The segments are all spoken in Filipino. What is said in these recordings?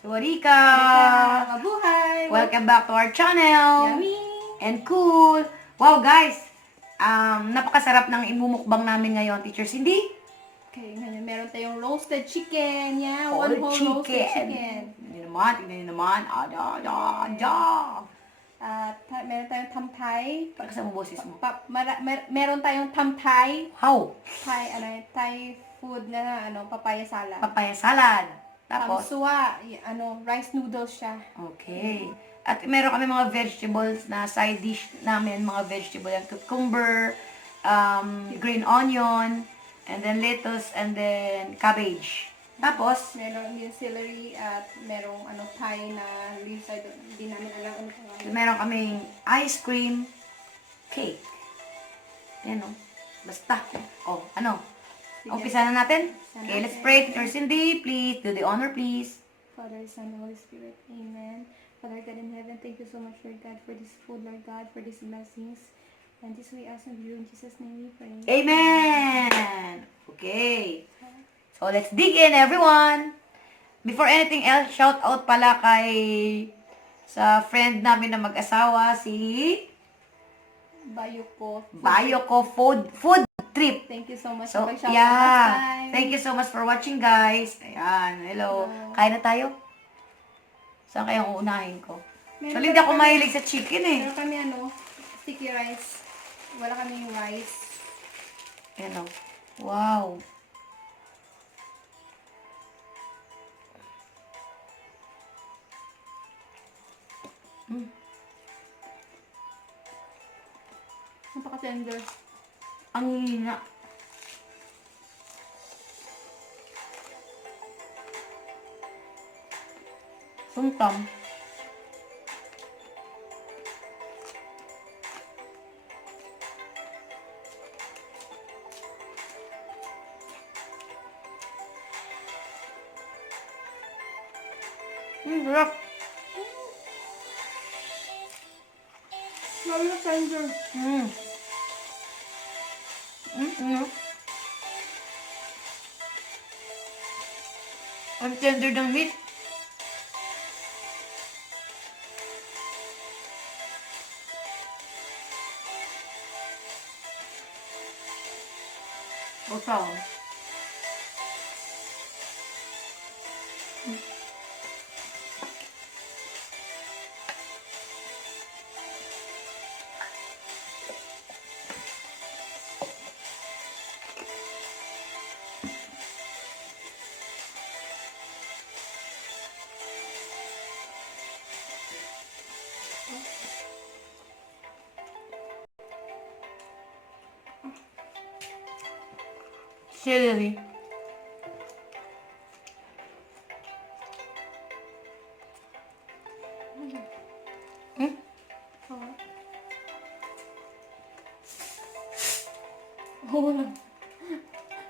Sawadika! Mabuhay! Welcome back to our channel! Yummy! And cool! Wow guys! Napakasarap ng imumukbang namin ngayon, Teacher Cindy. Okay, ngayon meron tayong roasted chicken. Yeah, Whole one whole roasted chicken. Tingnan niyo naman. Ada. At meron tayong tamtay. Para sa boses mo. Meron tayong tamtay. How? Thai food na papaya salad. Papaya salad. Tapos? Tamsuwa, rice noodles siya. Okay. At meron kami mga vegetables na side dish namin, mga vegetable, yung cucumber, green onion, and then lettuce, and then cabbage. Tapos, Meron yung celery at merong Thai na leaves. Hindi namin alam ano pangalan. meron kaming ice cream cake. Yan o. Basta. O, ano? Umpisa na natin? Okay, let's pray. Teacher Cindy, please do the honor, please. Father, Son, and Holy Spirit. Amen. Father God in heaven, thank you so much, Lord God, for this food, Lord God, for these blessings. And this we ask of you. In Jesus' name we pray. Amen! Okay. So, let's dig in, everyone! Before anything else, shout out pala sa friend namin na mag-asawa, si Bayoko Food Trip. Thank you so much So, for shout out yeah. last time. Thank you so much for watching, guys. Ayan, hello. Kain na tayo? Saan kaya ang uunahin ko? Actually, hindi ako mahilig sa chicken eh. Meron kami sticky rice. Wala kaming rice. Ayan o. Wow. Napaka-tender. Ang hina. Sumtam. Sarap. Lalo na tender. Ang tender ng meat. Usaw. Celery.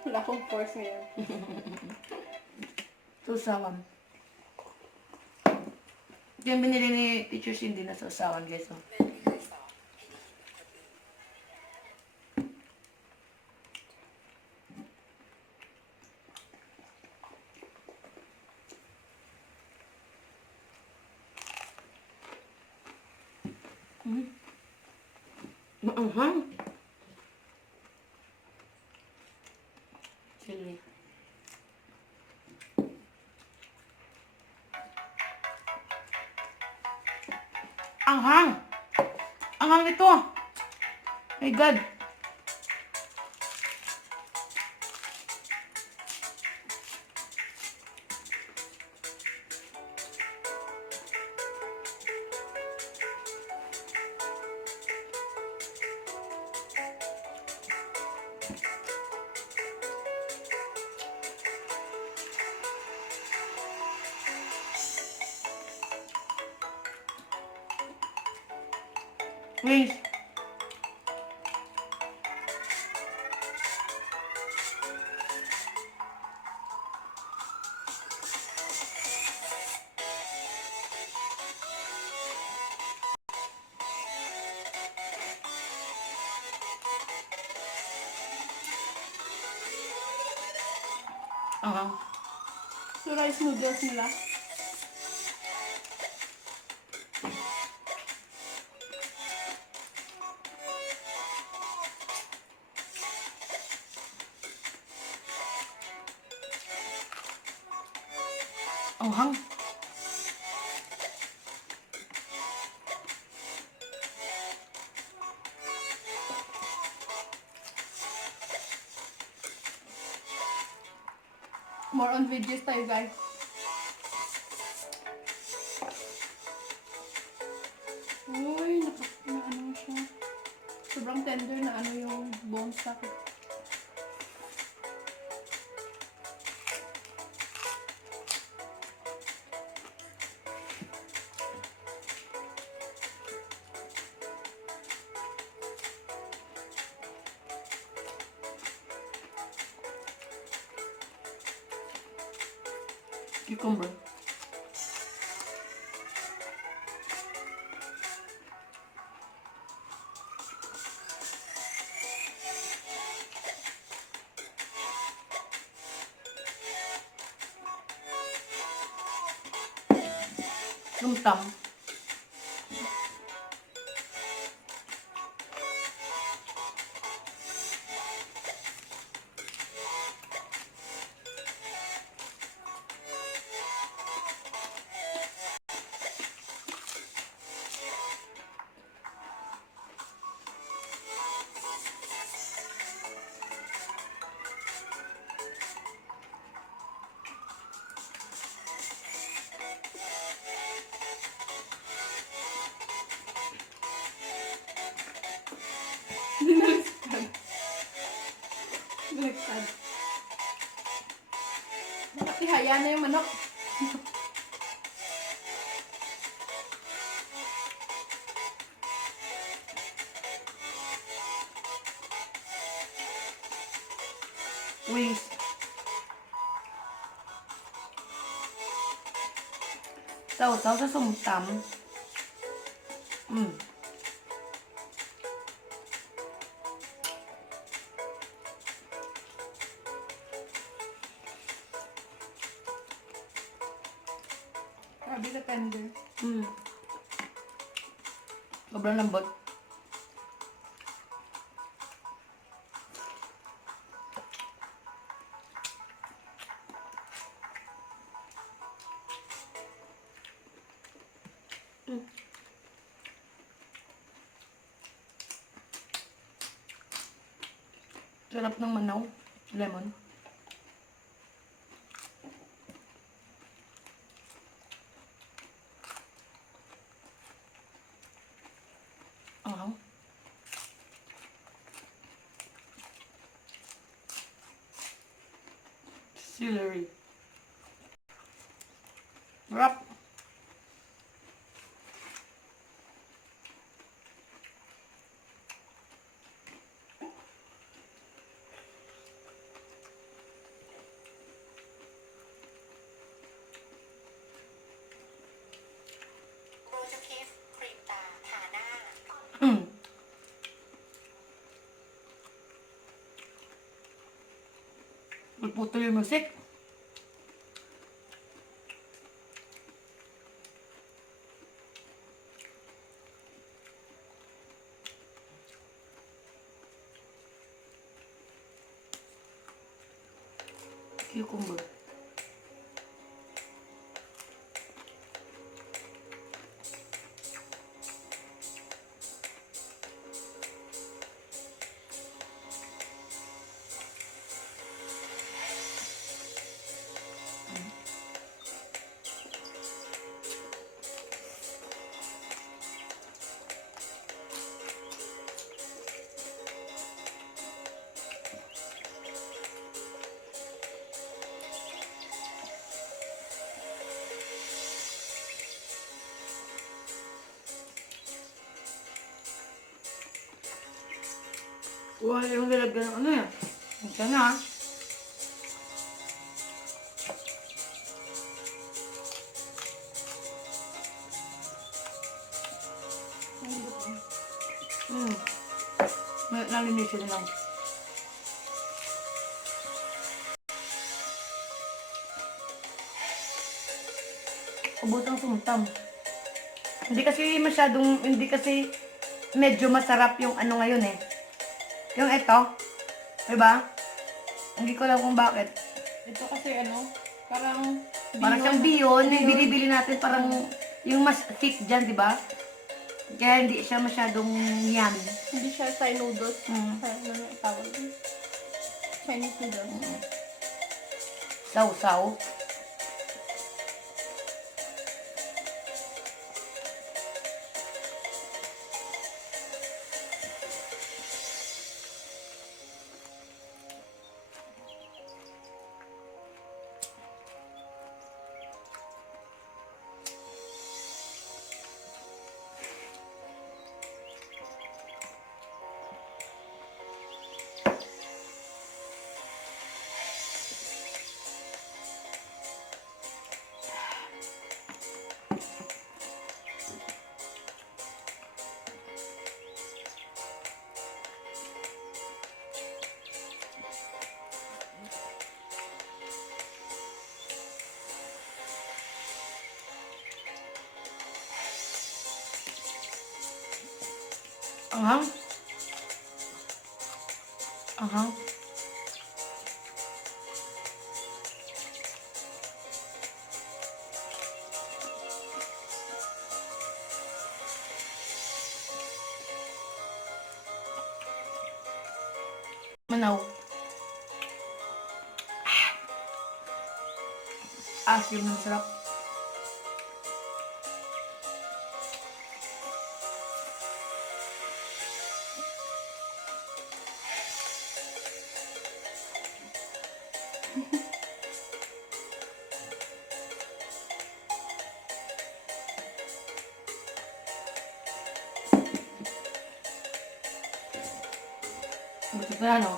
Wala akong force ngayon. Susawan. Ito yung binili ni Teacher Cindy na susawan, guys. Oh. Maanghang. Chili. Anghang. Anghang ito. My God. Please. So, rice noodles nila. Ang hang. More on veggies tayo, guys. Uy, na ano siya. Sobrang tender na ano yung bones sa Cucumber. Sumtam. baliktad. Nakatihaya na yung manok. Wings. Sausaw sa sumtam. Grabe ka tender. Sobrang lambot. Sarap ng manaw. Lemon. Ang celery. Wrap. Putol yung musik. Cucumber. Wala yung nilagyan ng ano yan. Ito na. Nalinisin lang. Ubutang sumtam. Hindi kasi medyo masarap yung ano ngayon eh. Yung ito, diba? Hindi ko alam kung bakit. Ito kasi ano, Parang Parang siyang biyon, yung binibili natin parang yung mas thick dyan, di ba? Kaya hindi siya masyadong yummy. Hindi siya Thai noodles. Mm. Ano na tawag yun? Chinese noodles. Sausaw. Ahang. Ahang. Manaw. Asim ng sarap. Buti pa yan, oh.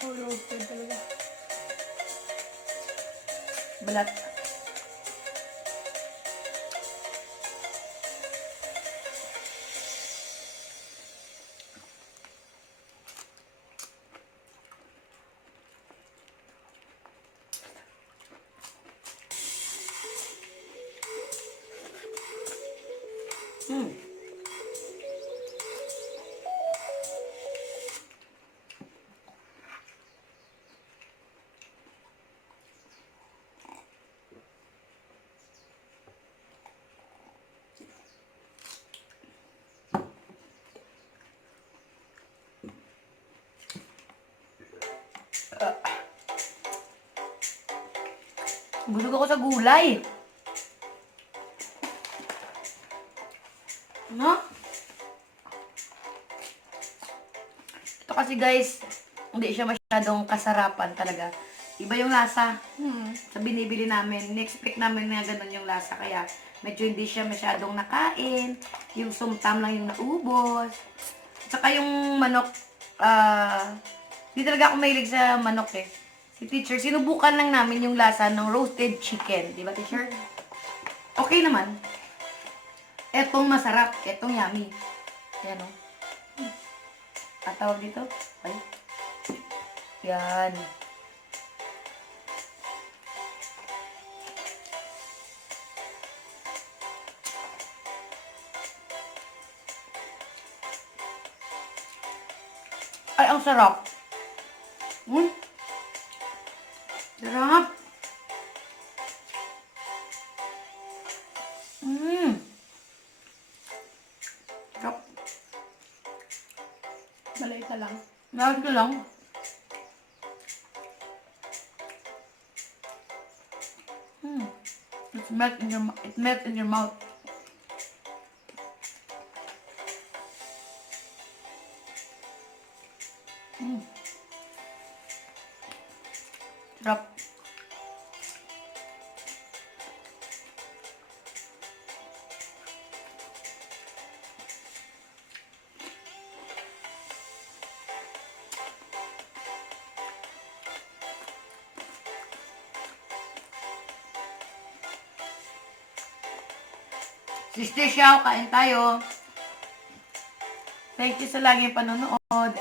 Oh, roasted talaga. Balat. Busog ako sa gulay. No? Ito kasi guys, hindi siya masyadong kasarapan talaga. Iba yung lasa sa binibili namin. In-expect namin na ganun yung lasa. Kaya medyo hindi siya masyadong nakain. Yung sumtam lang yung naubos. Tsaka yung manok, hindi talaga ako mahilig sa manok eh. Si teacher, sinubukan lang namin yung lasa ng roasted chicken. Di ba, teacher? Okay naman. Etong masarap. Etong yummy. Ayan o. At tawag dito? Ay. Yan. Ay, ang sarap. Sarap. Sarap. Malay ka lang. Lahat ko lang. It melts in your mouth. Sarap. Sister Xiao, kain tayo. Thank you sa laging panonood.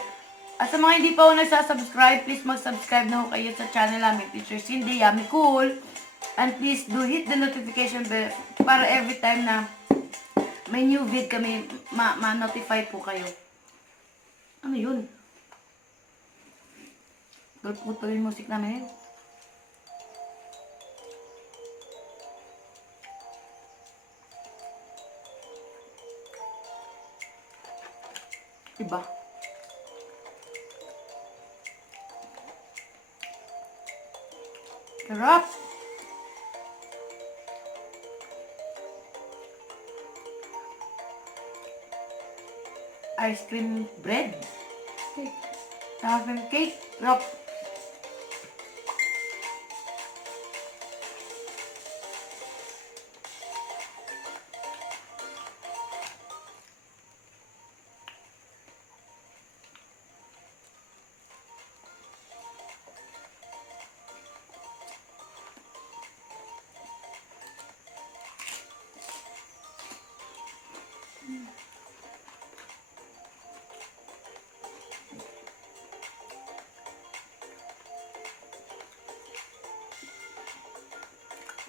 At sa mga hindi pa ako nagsasubscribe, please mag-subscribe na ho kayo sa channel namin, Teacher Cindy, Yummy Cool. And please do hit the notification bell para every time na may new vid kami, ma-notify po kayo. Ano yun? Puto yung music namin. Diba? Sarap! Ice cream bread. Cake. Ice cream cake. Sarap.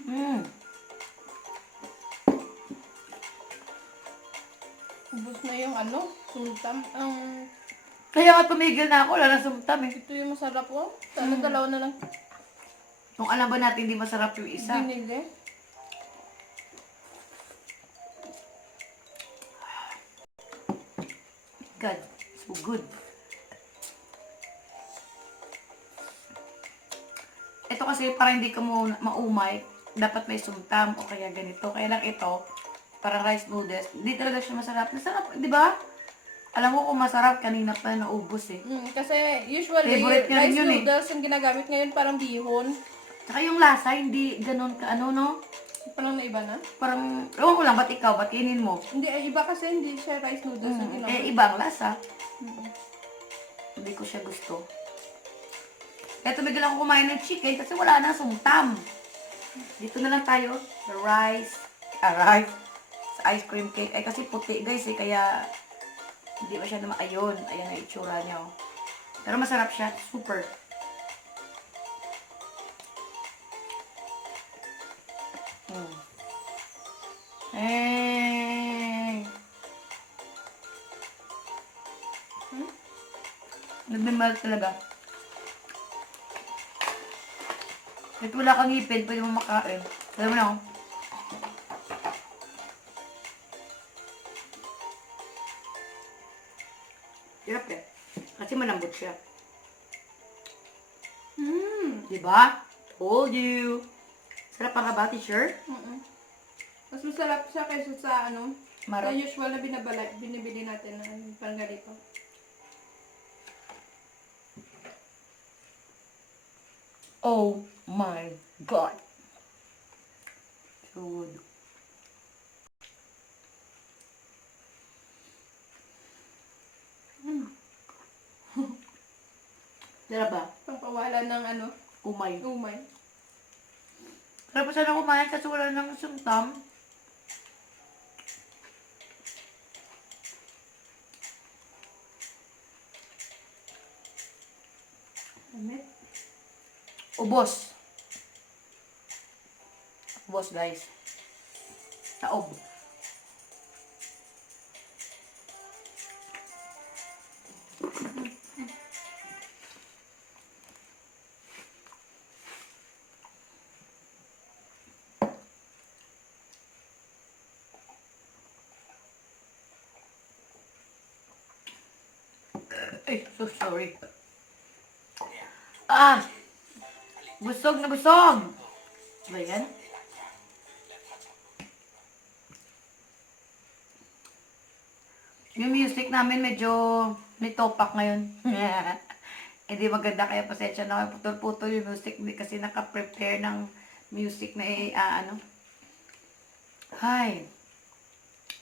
Mm. Ubus na yung ano, sultam. Kaya nga tumigil na ako, wala na sumtam eh. Ito yung masarap oh. Sana dalawa na lang Kung alam ba natin hindi masarap yung isa. binili. God, so good. Ito kasi para hindi ka maumay, dapat may sumtam o kaya ganito. Kaya lang ito, parang rice noodles, hindi talaga siya masarap. Masarap, di ba? Alam mo kung masarap, kanina pa naubos eh. Kasi usually Favorite niya rin rice yun eh. noodles yung ginagamit ngayon parang bihon. Tsaka yung lasa, hindi ganun ka ano, no? Parang naiba na. Parang, ewan ko lang, ba't ikaw, ba't kainin mo? Hindi, iba kasi hindi siya rice noodles yung ginamit. Eh, iba ang lasa. Hindi ko siya gusto. Kaya tumigil ako kumain ng chicken kasi wala na sumtam. Dito na lang tayo. The rice. Sa ice cream cake. Ay kasi puti guys eh. Kaya hindi ba siya naman. Ayun. Ayan ang itsura niya. Oh. Pero masarap siya. Super. Eh. Nagmimahal talaga. Kahit wala kang ngipin, pwede mo makain. Alam mo na ako. Hirap eh. Kasi malambot siya. Diba? Told you. Sarap pa ka ba, teacher? Mas masarap siya kaysa sa ano, Marap. sa usual na binibili natin na parang ganito. Oh my God. So good. Sarap ba? Pangkawalan ng ano, Umay. umay. Sarap pa sana kumain kasi wala nang sumtam. Amit. Ubos. Ubos guys. Taob. Ay, so sorry. Ah! Busog na busog! Ba yan? Yung music namin medyo may topak ngayon. Hindi maganda kaya pasensya na kayo. Putol-putol yung music kasi naka-prepare ng music na ano. Ay.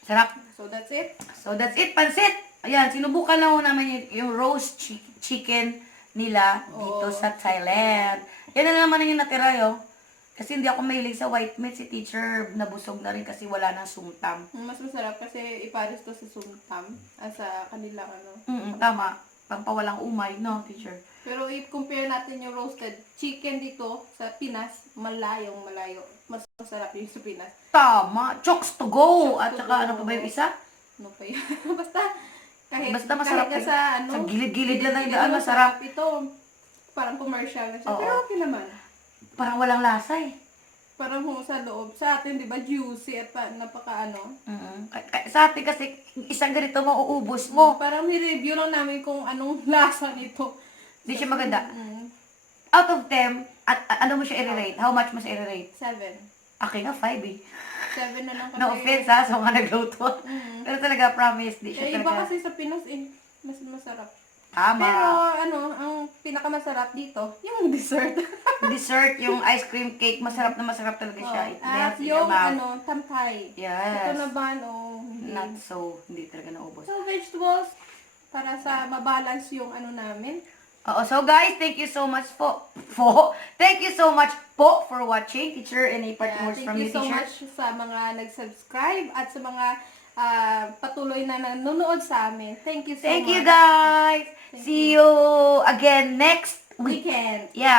Sarap. So that's it. So that's it, pansit! Ayan, sinubukan na ho namin yung roast chicken nila dito sa Thailand. Yan na naman yung natira yo. Kasi hindi ako mahilig sa white meat. Si teacher nabusog na rin kasi wala nang sumtam. Mas masarap kasi ipares to sa sumtam sa kanilang ano. Tama. Pampawalang umay, no, teacher? Pero i-compare natin yung roasted chicken dito sa Pinas, malayo. Mas masarap yung sa Pinas. Tama. Chokes to go. Chokes At to saka go. ano pa ba yung isa? Ano pa yun? Basta Masarap kahit eh. sa ano, Sa gilid-gilid lang ng gilid-gilid daan, na masarap. Ito, parang commercial na siya. Oo. Pero okay naman. Parang walang lasa eh. Parang sa loob. Sa atin, di ba, juicy at napaka ano. Sa atin kasi, isang ganito mauubos mo. Parang ni-review lang namin kung anong lasa nito. Hindi siya maganda. Mm, Out of 10, ano mo siya i-rate? How much mo siya i-rate? 7. Akin nga, 5 eh. 7 na lang kasi. No offense ha, sa mga nagluto. Mm. Pero talaga, promise, di siya Iba talaga. kasi sa Pinas, mas masarap. Tama. Pero ang pinakamasarap dito, yung dessert. Dessert, yung ice cream cake, masarap na masarap talaga siya. It At melts in your yung mouth. tampay. Yes. Ito naman, hindi. Not so, hindi talaga naubos. So, vegetables, para sa mabalance yung namin. Oo, so guys, thank you so much thank you so much for watching, teacher, any part more Thank from you you, so teacher. much sa mga nag-subscribe at sa mga patuloy na nanonood sa amin. Thank you so much. Thank you guys. See you again next week. Weekend. Yeah.